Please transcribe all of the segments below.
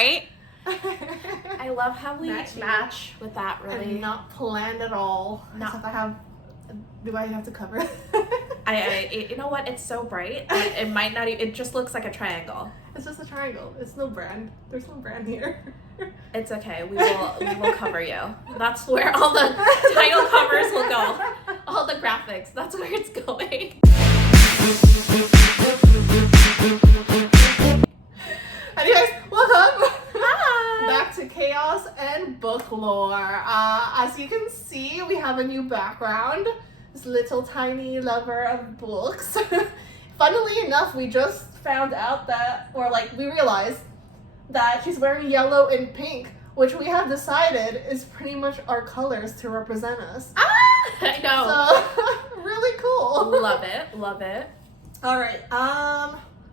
Right? I love how we match with that, really. And not planned at all. Except do I have to cover it? You know what? It's so bright. It might not even, it just looks like a triangle. It's just a triangle. It's no brand. There's no brand here. It's okay. We will cover you. That's where all the title covers will go. All the graphics. That's where it's going. Anyways, welcome. Hi. Back to Chaos and Booklore. As you can see, we have a new background. This little tiny lover of books. Funnily enough, we just found out we realized that she's wearing yellow and pink, which we have decided is pretty much our colors to represent us. I know. So, really cool. Love it. Love it. All right.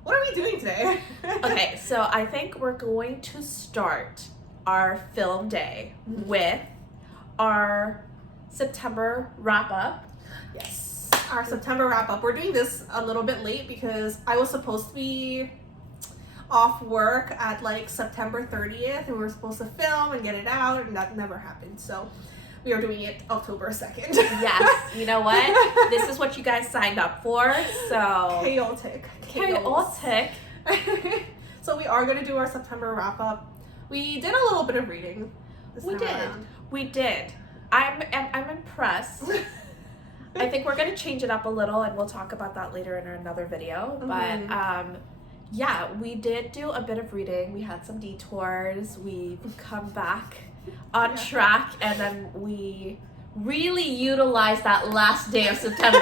What are we doing today? Okay, so I think we're going to start our film day with our September wrap-up. Yes, our September wrap-up. We're doing this a little bit late because I was supposed to be off work at September 30th, and we were supposed to film and get it out, and that never happened. So we are doing it October 2nd. Yes, you know what? This is what you guys signed up for, so... Chaotic. So we are going to do our September wrap-up. We did a little bit of reading this time around. We did. I'm impressed. I think we're going to change it up a little, and we'll talk about that later in another video. Mm-hmm. But yeah, we did do a bit of reading. We had some detours. We've come back on track, and then we really utilized that last day of September.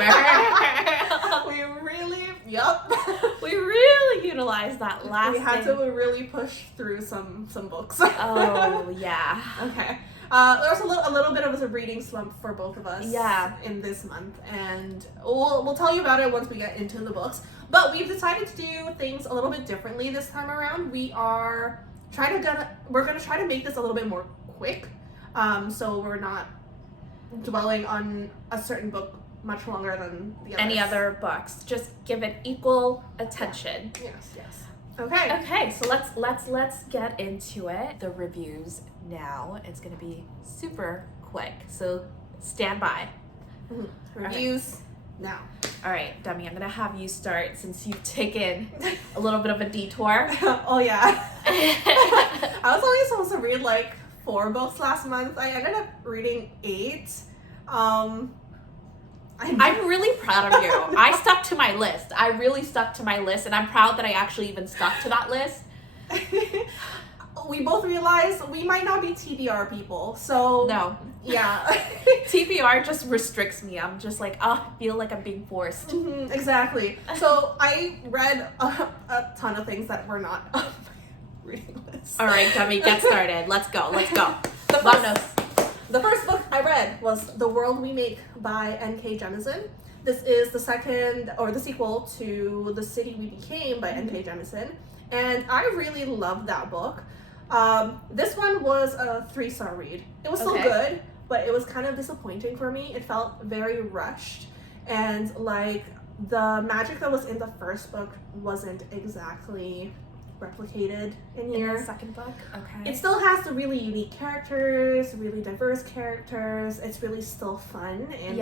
We We really utilized that last day. We had to really push through some books. Oh, yeah. Okay. There was a little bit of a reading slump for both of us. Yeah. In this month, and we'll tell you about it once we get into the books. But we've decided to do things a little bit differently this time around. We're gonna try to make this a little bit more quick, so we're not dwelling on a certain book much longer than the others. Any other books. Just give it equal attention. Yes. Okay. Okay, so let's get into it. The reviews now. It's gonna be super quick, so stand by. Mm-hmm. Reviews now. All right, Demi, I'm gonna have you start since you've taken a little bit of a detour. Oh yeah. I was only supposed to read 4 books last month. I ended up reading 8. I'm really proud of you. I stuck to my list. I really stuck to my list, and I'm proud that I actually even stuck to that list. We both realized we might not be TBR people, so... No. Yeah. TBR just restricts me. I'm just I feel like I'm being forced. Mm-hmm, exactly. So I read a ton of things that were not on my reading list. All right, Demi, get started. Let's go. The first book I read was The World We Make by N.K. Jemisin. This is the sequel to The City We Became by N.K. Jemisin. And I really loved that book. This one was a 3-star read. It was still good, but it was kind of disappointing for me. It felt very rushed. And the magic that was in the first book wasn't exactly replicated in here. In the second book? Okay. It still has the really unique characters, really diverse characters. It's really still fun and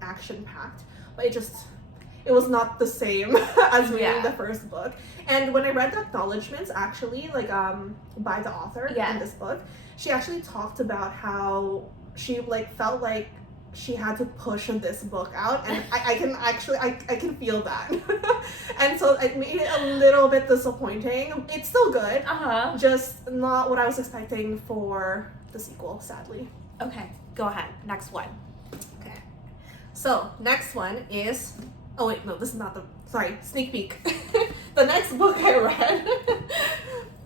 action-packed. But it was not the same as reading the first book. And when I read the acknowledgments, actually, by the author in this book, she actually talked about how she felt like she had to push this book out, and I can feel that. And so it made it a little bit disappointing. It's still good, just not what I was expecting for the sequel, sadly. Okay, go ahead. Next one. Okay. So, next one is... Oh wait, no, this is not sneak peek. The next book I read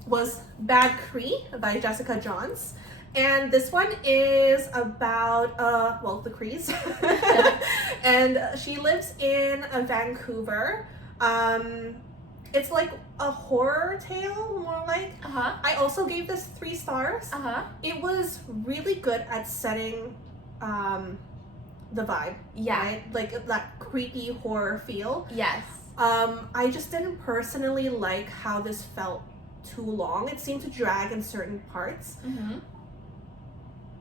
was Bad Cree by Jessica Johns. And this one is about, the Crees. And she lives in Vancouver. It's a horror tale, more like. I also gave this 3 stars. It was really good at setting the vibe. Yeah. Right? That creepy horror feel. Yes. I just didn't personally like how this felt too long. It seemed to drag in certain parts. Mm-hmm.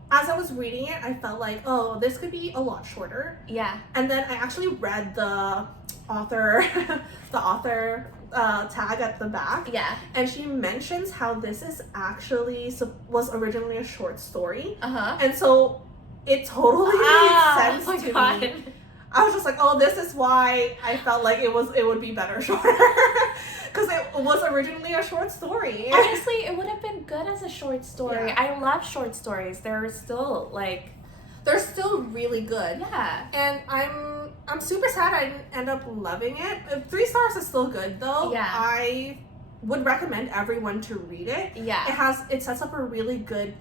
As I was reading it, I felt like, oh, this could be a lot shorter. Yeah. And then I actually read the author tag at the back. Yeah. And she mentions how this is actually was originally a short story. Uh-huh. And so it totally made sense to me. I was just like, oh, this is why I felt like it would be better shorter. Because it was originally a short story. Honestly, it would have been good as a short story. Yeah. I love short stories. They're still they're still really good. Yeah. And I'm super sad I didn't end up loving it. 3 stars is still good though. Yeah. I would recommend everyone to read it. Yeah. It sets up a really good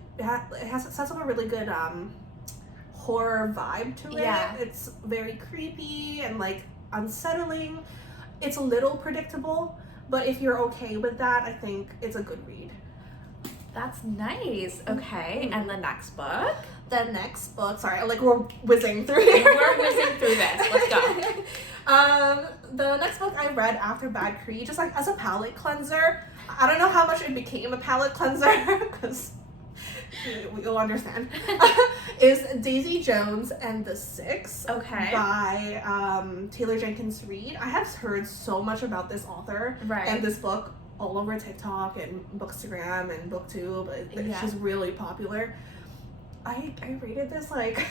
horror vibe to it. Yeah. It's very creepy and like unsettling. It's a little predictable, but if you're okay with that, I think it's a good read. That's nice. Okay. And the next book? The next book, sorry, like we're whizzing through here. We're whizzing through this. Let's go. The next book I read after Bad Creed, just like as a palate cleanser. I don't know how much it became a palate cleanser because you'll understand. Is Daisy Jones and the Six. Okay. By Taylor Jenkins Reid. I have heard so much about this author and this book all over TikTok and Bookstagram and BookTube. She's really popular. I rated this like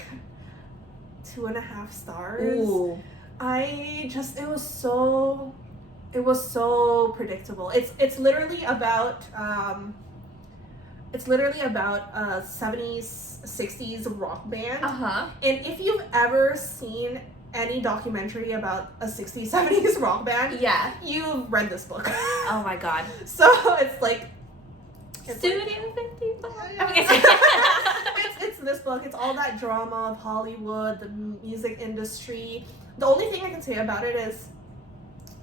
2.5 stars. Ooh. It was so predictable. It's literally about a 70s 60s rock band. Uh-huh. And if you've ever seen any documentary about a 60s 70s rock band, yeah, you've read this book. Oh my god. So it's like Studio 54. It's this book. It's all that drama of Hollywood, the music industry. The only thing I can say about it is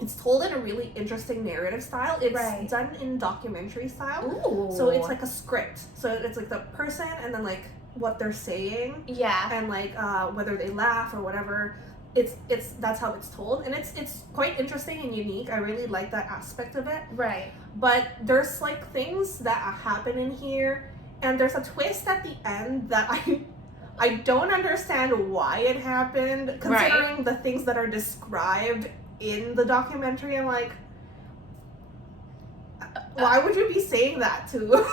it's told in a really interesting narrative style. It's done in documentary style. Ooh. So it's like a script. So it's like the person and then like what they're saying. Yeah. And like whether they laugh or whatever. That's how it's told, and it's quite interesting and unique. I really like that aspect of it. Right. But there's like things that happen in here, and there's a twist at the end that I don't understand why it happened, considering the things that are described in the documentary. I'm like, why would you be saying that to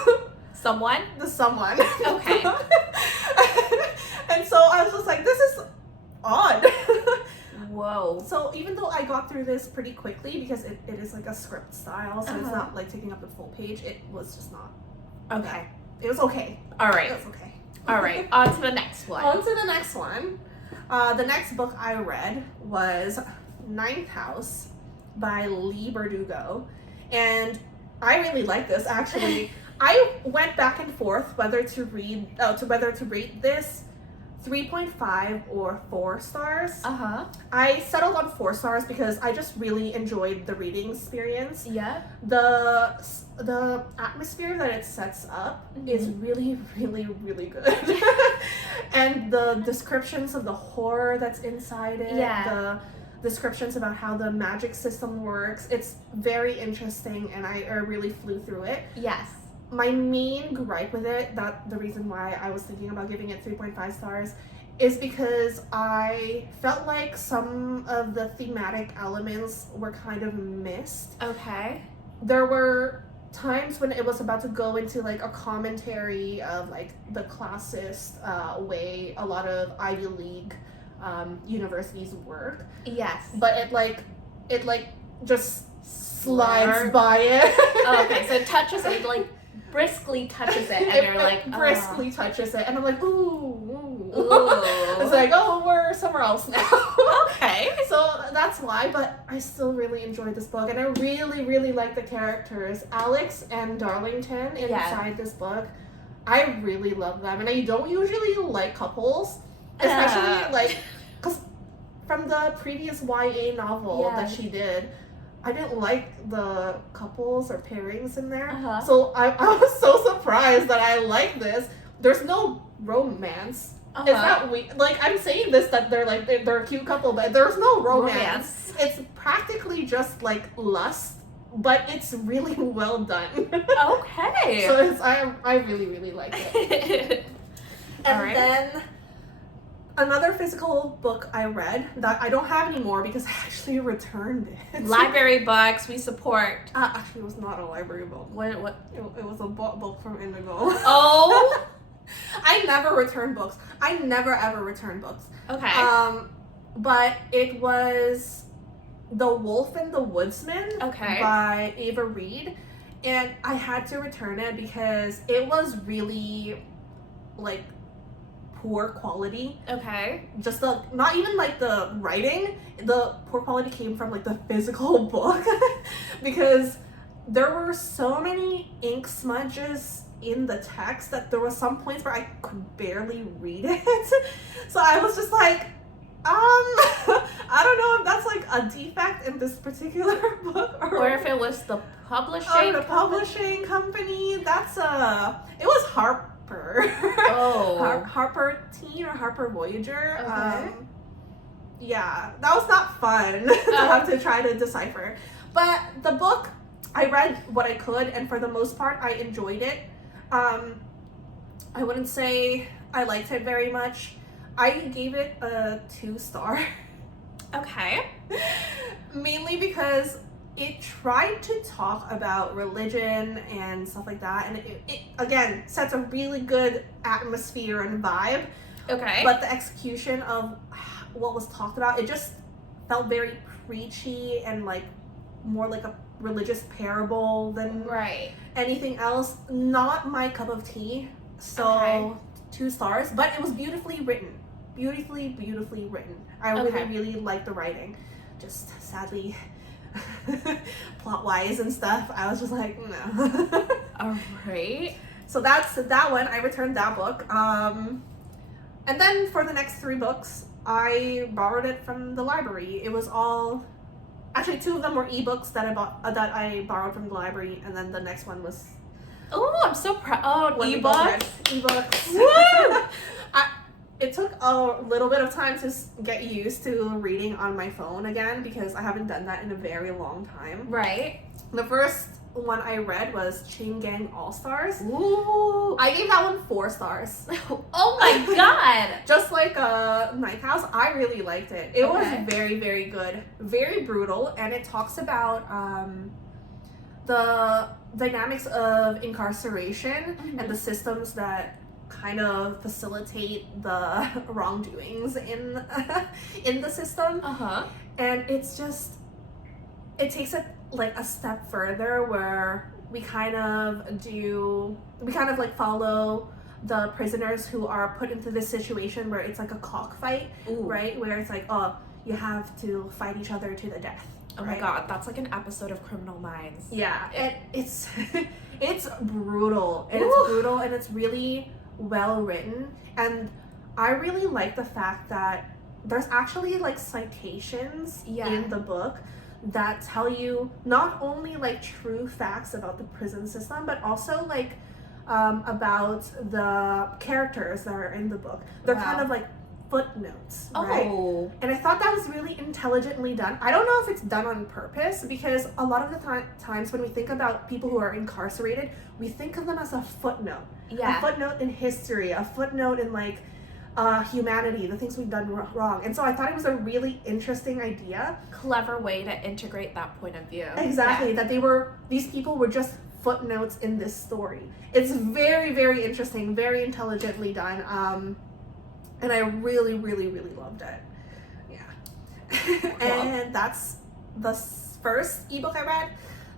someone? Someone. Okay. And so I was just like, this is odd. Whoa. So even though I got through this pretty quickly because it is like a script style, so it's not like taking up the full page, it was just not okay. It was okay. All right. It was okay. All right. On to the next one. On to the next one. The next book I read was Ninth House by Lee Bardugo, and I really like this actually. I went back and forth whether to rate this 3.5 or 4 stars. Uh-huh. I settled on 4 stars because I just really enjoyed the reading experience. Yeah. The atmosphere that it sets up is really, really, really good. And the descriptions of the horror that's inside it, the descriptions about how the magic system works, it's very interesting, and I really flew through it. Yes. My main gripe with it, the reason why I was thinking about giving it 3.5 stars, is because I felt like some of the thematic elements were kind of missed. Okay. There were times when it was about to go into like a commentary of like the classist way a lot of Ivy League universities work. Yes. But it just slides by it. Oh, okay, so it touches it, like briskly touches it, and you're like, briskly touches it, and I'm like, ooh. Ooh. It's like, oh, we're somewhere else now. Okay. So that's why, but I still really enjoyed this book, and I really, really like the characters. Alex and Darlington inside this book, I really love them, and I don't usually like couples, especially like, because from the previous YA novel that she did, I didn't like the couples or pairings in there. So I was so surprised that I like this. There's no romance. It's not weird. Like, I'm saying this that they're a cute couple, but there's no romance. It's practically just like lust but it's really well done. Okay. So I really, really like it. And then another physical book I read that I don't have anymore because I actually returned it. Library books, we support. Actually, it was not a library book. What? It was a book from Indigo. Oh. I never return books. I never ever return books. Okay. But it was The Wolf and the Woodsman by Ava Reed, and I had to return it because it was really like poor quality. Okay. Just not even like the writing, the poor quality came from like the physical book because there were so many ink smudges in the text that there were some points where I could barely read it. So I was just like, I don't know if that's like a defect in this particular book or if it was the publishing publishing company. It was Harper. Oh. Harper Teen or Harper Voyager. Okay. Yeah, that was not fun to have to try to decipher. But the book, I read what I could, and for the most part, I enjoyed it. I wouldn't say I liked it very much. I gave it a 2-star. Okay. Mainly because it tried to talk about religion and stuff like that, and it again sets a really good atmosphere and vibe. Okay. But the execution of what was talked about, it just felt very preachy and like more like a religious parable than anything else. Not my cup of tea. So 2 stars, but it was beautifully written. Beautifully written. I really liked the writing. Just sadly, plot wise and stuff, I was just like, no. Alright. So that's that one. I returned that book. And then for the next 3 books, I borrowed it from the library. It was all, actually 2 of them were ebooks that I borrowed from the library, and then the next one was. Oh, I'm so proud. Oh, ebooks. Ebooks. Woo! It took a little bit of time to get used to reading on my phone again because I haven't done that in a very long time. Right. The first one I read was Chain Gang All Stars. Ooh. I gave that one 4 stars. Oh my god. Just like Night House, I really liked it. It was very, very good. Very brutal, and it talks about the dynamics of incarceration and the systems that kind of facilitate the wrongdoings in the system. And it's just, it takes it like a step further where we kind of like follow the prisoners who are put into this situation where it's like a cockfight, right? Where it's like, oh, you have to fight each other to the death. Oh my god, that's like an episode of Criminal Minds. Yeah, it's it's brutal. And it's brutal, and it's really well written. And I really like the fact that there's actually like citations in the book that tell you not only like true facts about the prison system, but also like about the characters that are in the book. They're kind of like footnotes, right? And I thought that was really intelligently done. I don't know if it's done on purpose, because a lot of the times when we think about people who are incarcerated, we think of them as a footnote. A footnote in history, a footnote in like humanity, the things we've done wrong. And so I thought it was a really interesting idea. Clever way to integrate that point of view. Exactly, that these people were just footnotes in this story. It's very, very interesting, very intelligently done. And I really, really, really loved it. Yeah. Cool. And that's the first ebook I read.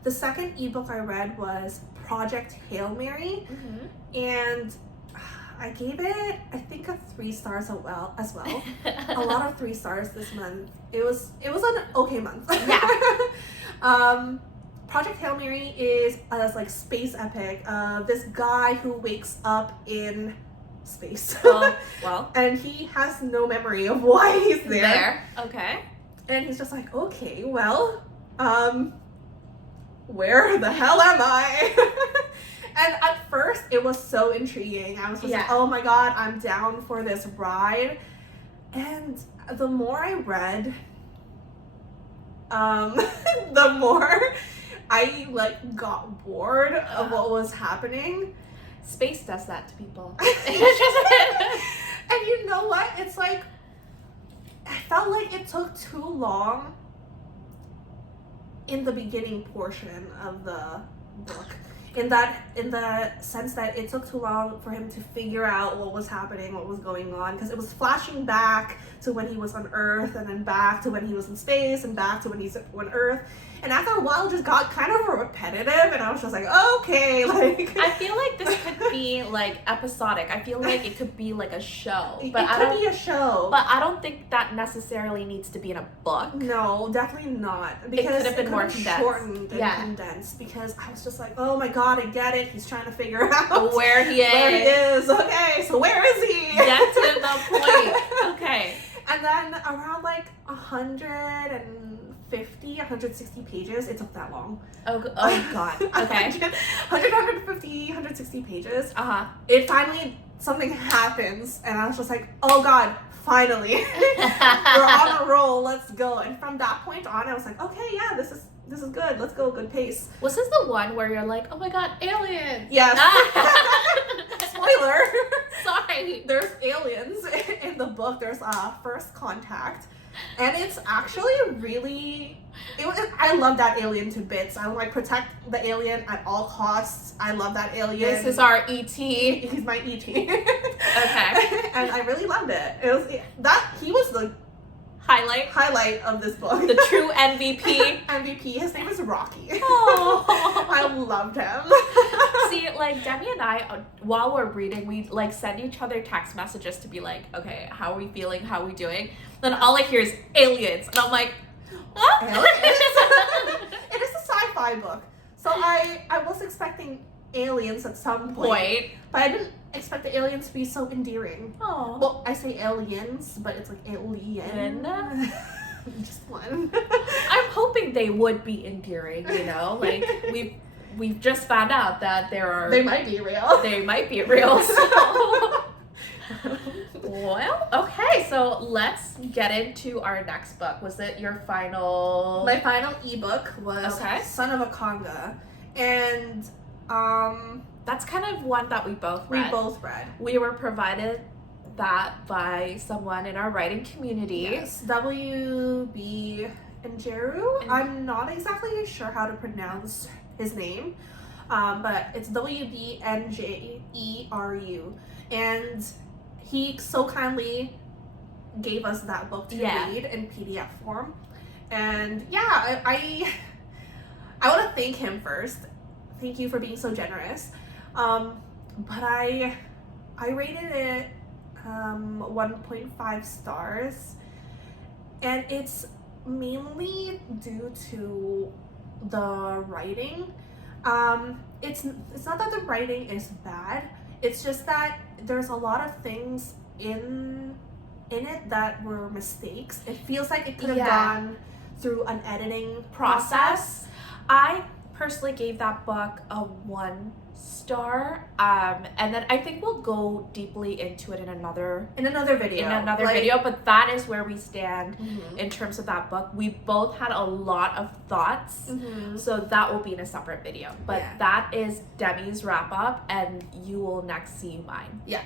The second ebook I read was Project Hail Mary. And I gave it, I think, a 3 stars as well. A lot of 3 stars this month. It was an okay month. Yeah. Project Hail Mary is a like space epic. This guy who wakes up in space. And he has no memory of why he's there. Okay. And he's just like, okay, well, where the hell am I? And at first, it was so intriguing. I was just like, oh my god, I'm down for this ride. And the more I read, the more I like got bored of what was happening. Space does that to people. And you know what? It's like, I felt like it took too long in the beginning portion of the book. In the sense that it took too long for him to figure out what was happening, what was going on, because it was flashing back to when he was on Earth, and then back to when he was in space, and back to when he's on Earth. And after a while, it just got kind of repetitive, and I was just like, okay, like. I feel like this could be like episodic. I feel like it could be like a show, but it could be a show. But I don't think that necessarily needs to be in a book. No, definitely not. Because it could have been more condensed. Shortened and condensed. Because I was just like, oh my god, I get it. He's trying to figure out where he is. Where he is. Okay, so where is he? Get to the point. Okay. And then around like 160 pages. It took that long. Oh god. Okay. 150, 160 pages. It finally, something happens, and I was just like, oh god, finally. We're on a roll, let's go. And from that point on, I was like, okay, yeah, this is good. Let's go, good pace. Was this the one where you're like, oh my god, aliens? Yes. Spoiler. Sorry. There's aliens in the book. There's First Contact. And it's actually really... I love that alien to bits. I like protect the alien at all costs. I love that alien. This is our E.T. He's my E.T. Okay. And I really loved it. He was the highlight of this book. The true MVP. MVP. His name is Rocky. Oh. I loved him. See, like Demi and I, while we're reading, we like send each other text messages to be like, okay, how are we feeling? How are we doing? Then all I hear is aliens, and I'm like, what? Aliens? It is a sci-fi book, so I was expecting aliens at some point, but I didn't expect the aliens to be so endearing. Oh. Well, I say aliens, but it's like alien. Just one. I'm hoping they would be endearing, you know? Like, we've just found out that they might be real. They might be real, so... Well, okay, so let's get into our next book. Was it your final... My final ebook was Son of a Conga, and that's kind of one that we both read. We were provided that by someone in our writing community. Yes, W.B. Njeru. I'm not exactly sure how to pronounce his name, but it's W.B. Njeru. And he so kindly gave us that book to read in PDF form. And yeah, I want to thank him first. Thank you for being so generous. But I rated it 1.5 stars, and it's mainly due to the writing. It's not that the writing is bad. It's just that there's a lot of things in it that were mistakes. It feels like it could have gone through an editing process. I personally gave that book a 1 star, and then I think we'll go deeply into it in another video. But that is where we stand in terms of that book. We both had a lot of thoughts, so that will be in a separate video. But that is Demi's wrap up, and you will next see mine. Yeah.